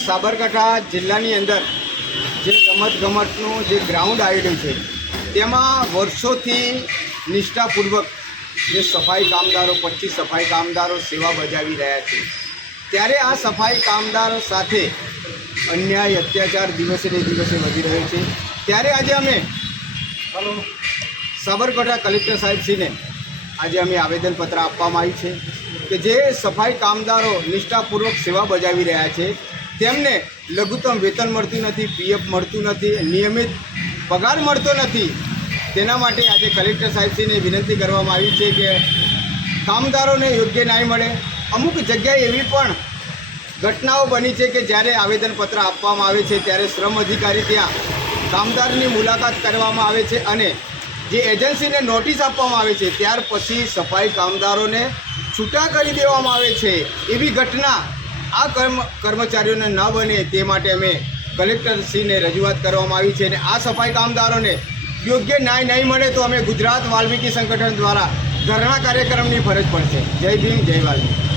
સાબરકાંઠા જિલ્લાની અંદર જે રમતગમતનું જે ગ્રાઉન્ડ આવેલું છે તેમાં વર્ષોથી નિષ્ઠાપૂર્વક જે સફાઈ કામદારો 25 સફાઈ કામદારો સેવા બજાવી રહ્યા છે, ત્યારે આ સફાઈ કામદારો સાથે અન્યાય અત્યાચાર દિવસે ને દિવસે વધી રહ્યો છે। ત્યારે આજે અમે સાબરકાંઠા કલેક્ટર સાહેબશ્રીને આજે અમે આવેદનપત્ર આપવામાં આવ્યું છે કે જે સફાઈ કામદારો નિષ્ઠાપૂર્વક સેવા બજાવી રહ્યા છે તેમને લઘુત્તમ વેતન મળતું નથી, પીએફ મળતું નથી, નિયમિત પગાર મળતો નથી। તેના માટે આજે કલેક્ટર સાહેબશ્રીને વિનંતી કરવામાં આવી છે કે કામદારોને યોગ્ય ન્યાય મળે। અમુક જગ્યાએ એવી પણ ઘટનાઓ બની છે કે જ્યારે આવેદનપત્ર આપવામાં આવે છે ત્યારે શ્રમ અધિકારી ત્યાં કામદારની મુલાકાત કરવામાં આવે છે અને જે એજન્સીને નોટિસ આપવામાં આવે છે ત્યાર પછી સફાઈ કામદારોને છૂટા કરી દેવામાં આવે છે। એવી ઘટના આ કર્મચારીઓને ન બને તે માટે અમે કલેક્ટરશ્રીને રજૂઆત કરવામાં આવી છે અને આ સફાઈ કામદારોને યોગ્ય ન્યાય નહીં મળે તો અમે ગુજરાત વાલ્મીકી સંગઠન દ્વારા ધરણા કાર્યક્રમની ફરજ પડશે। જય ભીમ, જય વાલ્મીકી।